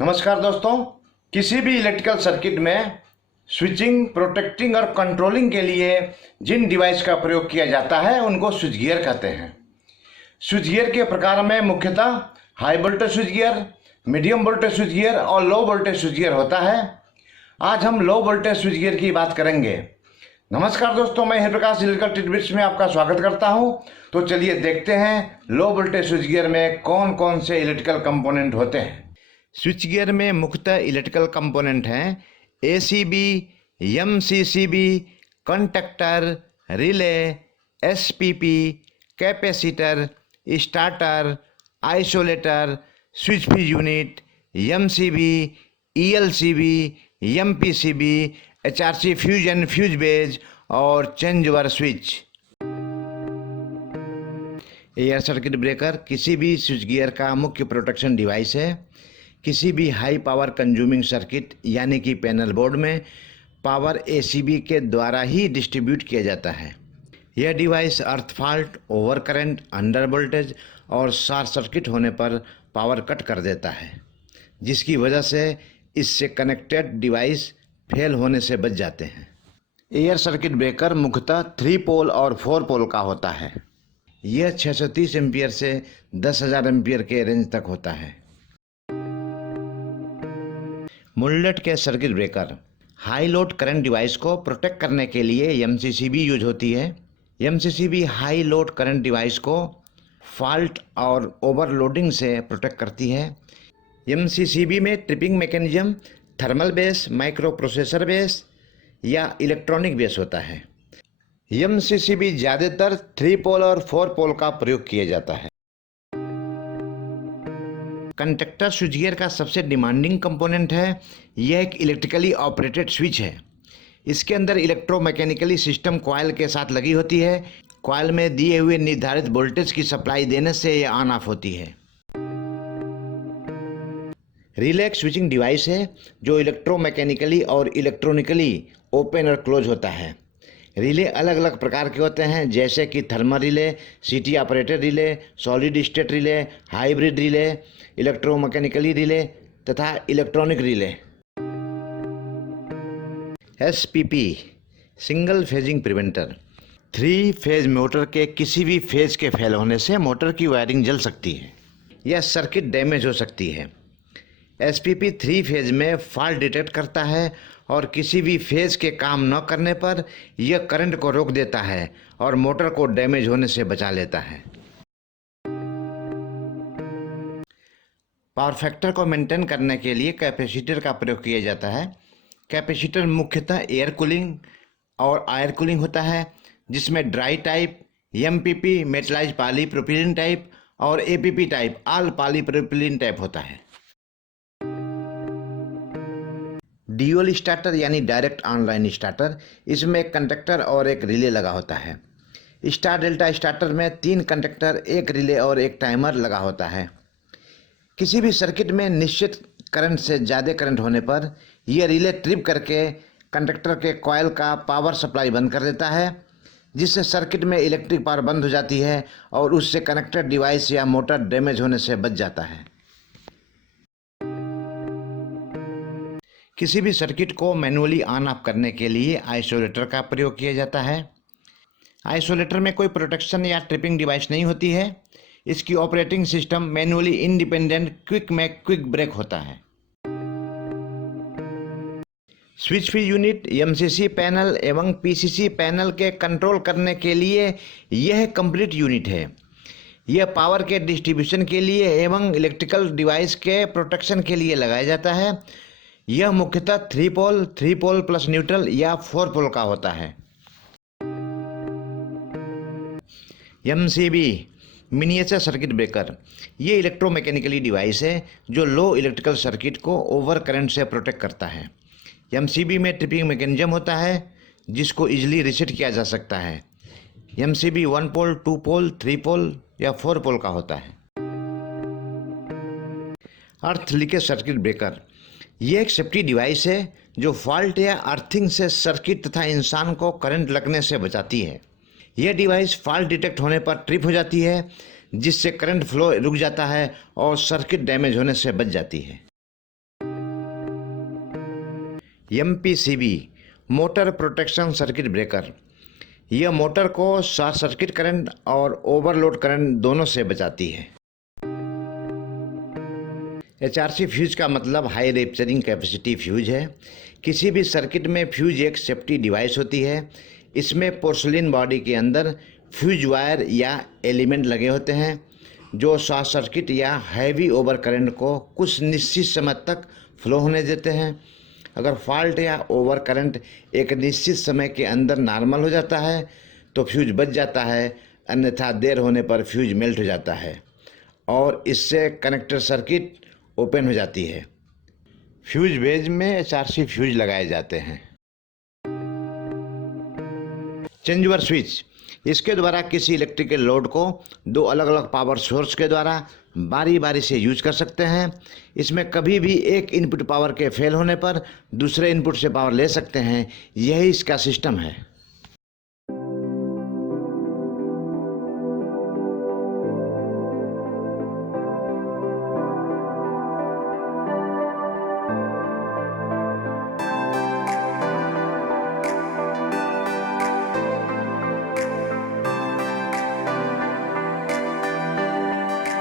नमस्कार दोस्तों। किसी भी इलेक्ट्रिकल सर्किट में स्विचिंग, प्रोटेक्टिंग और कंट्रोलिंग के लिए जिन डिवाइस का प्रयोग किया जाता है उनको स्विच गियर कहते हैं। स्विच गियर के प्रकार में मुख्यतः high voltage switch gear, medium voltage switch gear और लो वोल्टेज स्विच गियर होता है। आज हम लो वोल्टेज स्विच गियर की बात करेंगे। नमस्कार दोस्तों, मैं प्रकाश इलेक्ट्रिकल टिडबिट्स में आपका स्वागत करता हूं। तो चलिए देखते हैं लो वोल्टेज स्विच गियर में कौन कौन से इलेक्ट्रिकल कंपोनेंट होते हैं। स्विच गियर में मुख्यतः इलेक्ट्रिकल कंपोनेंट हैं ACB, MCCB, conductor, relay, SPP, capacitor, starter, isolator, switch feed unit, MCB, ELCB, MPCB, HRC fusion, fuse base और changeover switch. Air circuit breaker किसी भी स्विच गियर का मुख्य प्रोटेक्शन डिवाइस है। किसी भी हाई पावर कंज्यूमिंग सर्किट यानी कि पैनल बोर्ड में पावर एसीबी के द्वारा ही डिस्ट्रीब्यूट किया जाता है। यह डिवाइस अर्थ fault, over current, under voltage और शॉर्ट सर्किट होने पर पावर कट कर देता है, जिसकी वजह से इससे कनेक्टेड डिवाइस फेल होने से बच जाते हैं। एयर सर्किट ब्रेकर मुख्यतः 3 पोल और 4 पोल का होता है। यह 630 एम्पियर से 10,000 एम्पियर के रेंज तक होता है। मुल्लेट के circuit breaker high load current device को प्रोटेक्ट करने के लिए एमसीसीबी यूज होती है। MCCB high load current device को फॉल्ट और ओवरलोडिंग से प्रोटेक्ट करती है। एमसीसीबी में tripping mechanism thermal base, micro processor base या इलेक्ट्रॉनिक बेस होता है। एमसीसीबी ज़्यादातर 3 पोल और 4 पोल का प्रयोग किया जाता है। कंडक्टर स्विच गियर का सबसे डिमांडिंग कंपोनेंट है। यह एक इलेक्ट्रिकली ऑपरेटेड स्विच है। इसके अंदर इलेक्ट्रोमैकेनिकली सिस्टम कॉइल के साथ लगी होती है। कॉइल में दिए हुए निर्धारित वोल्टेज की सप्लाई देने से यह ऑन ऑफ होती है। रिले एक स्विचिंग डिवाइस है जो इलेक्ट्रोमैकेनिकली और इलेक्ट्रॉनिकली ओपन और क्लोज होता है। रिले अलग अलग प्रकार के होते हैं, जैसे कि thermal relay, CT operated relay, solid state relay, hybrid relay, electromechanically relay तथा electronic relay. SPP single phasing preventer 3 phase motor के किसी भी फेज के फेल होने से मोटर की वायरिंग जल सकती है या सर्किट डैमेज हो सकती है। एसपीपी 3 फेज में फॉल्ट डिटेक्ट करता है और किसी भी फेज के काम न करने पर यह करंट को रोक देता है और मोटर को डैमेज होने से बचा लेता है। पावर फैक्टर को मेंटेन करने के लिए कैपेसिटर का प्रयोग किया जाता है। कैपेसिटर मुख्यतः एयर कूलिंग और एयर कूलिंग होता है, जिसमें dry type, MPP metallize polypropylene type और APP type all polypropylene type होता है। ड्यूअल स्टार्टर यानी डायरेक्ट ऑनलाइन स्टार्टर, इसमें एक कंडक्टर और एक रिले लगा होता है। स्टार डेल्टा स्टार्टर में 3 कंडक्टर, 1 रिले और 1 टाइमर लगा होता है। किसी भी सर्किट में निश्चित करंट से ज़्यादा करंट होने पर यह रिले ट्रिप करके कंडक्टर के कॉइल का पावर सप्लाई बंद कर देता है, जिससे सर्किट में इलेक्ट्रिक पावर बंद हो जाती है और उससे कनेक्टेड डिवाइस या मोटर डैमेज होने से बच जाता है। किसी भी सर्किट को मैनुअली ऑन ऑफ करने के लिए आइसोलेटर का प्रयोग किया जाता है। आइसोलेटर में कोई प्रोटेक्शन या ट्रिपिंग डिवाइस नहीं होती है। इसकी operating system manually independent quick make quick break होता है। Switch feed unit MCC panel एवं पीसीसी पैनल के कंट्रोल करने के लिए यह कंप्लीट यूनिट है। यह पावर के डिस्ट्रीब्यूशन के लिए एवं इलेक्ट्रिकल डिवाइस के प्रोटेक्शन के लिए लगाया जाता है। यह मुख्यतः 3 पोल प्लस न्यूट्रल या 4 पोल का होता है। एमसीबी मिनिएचर सर्किट ब्रेकर ये इलेक्ट्रोमैकेनिकली डिवाइस है जो लो इलेक्ट्रिकल सर्किट को ओवर करंट से प्रोटेक्ट करता है। एमसीबी में ट्रिपिंग मैकेनिज्म होता है जिसको इजीली रीसेट किया जा सकता है। एमसीबी 1 पोल, 2 पोल, 3 पोल या 4 पोल का होता है। अर्थ लीकेज सर्किट ब्रेकर ये एक सेफ्टी डिवाइस है जो फॉल्ट या अर्थिंग से सर्किट तथा इंसान को करंट लगने से बचाती है। यह डिवाइस फॉल्ट डिटेक्ट होने पर ट्रिप हो जाती है, जिससे करंट फ्लो रुक जाता है और सर्किट डैमेज होने से बच जाती है। MPCB motor protection circuit breaker. यह मोटर को शॉर्ट सर्किट करंट और ओवरलोड करंट दोनों से बचाती है। HRC फ्यूज का मतलब हाई रेप्चरिंग कैपेसिटी फ्यूज है। किसी भी सर्किट में फ्यूज एक सेफ्टी डिवाइस होती है। इसमें पोर्सिलिन बॉडी के अंदर फ्यूज वायर या एलिमेंट लगे होते हैं जो शॉर्ट सर्किट या हैवी ओवर करंट को कुछ निश्चित समय तक फ्लो होने देते हैं। अगर फॉल्ट या ओवर करंट एक निश्चित समय के अंदर नॉर्मल हो जाता है तो फ्यूज बच जाता है, अन्यथा देर होने पर फ्यूज मेल्ट हो जाता है और इससे कनेक्टर सर्किट ओपन हो जाती है। फ्यूज बेज में HRC फ्यूज लगाए जाते हैं। चेंजओवर स्विच, इसके द्वारा किसी इलेक्ट्रिकल लोड को दो अलग अलग पावर सोर्स के द्वारा बारी बारी से यूज कर सकते हैं। इसमें कभी भी एक इनपुट पावर के फेल होने पर दूसरे इनपुट से पावर ले सकते हैं। यही इसका सिस्टम है।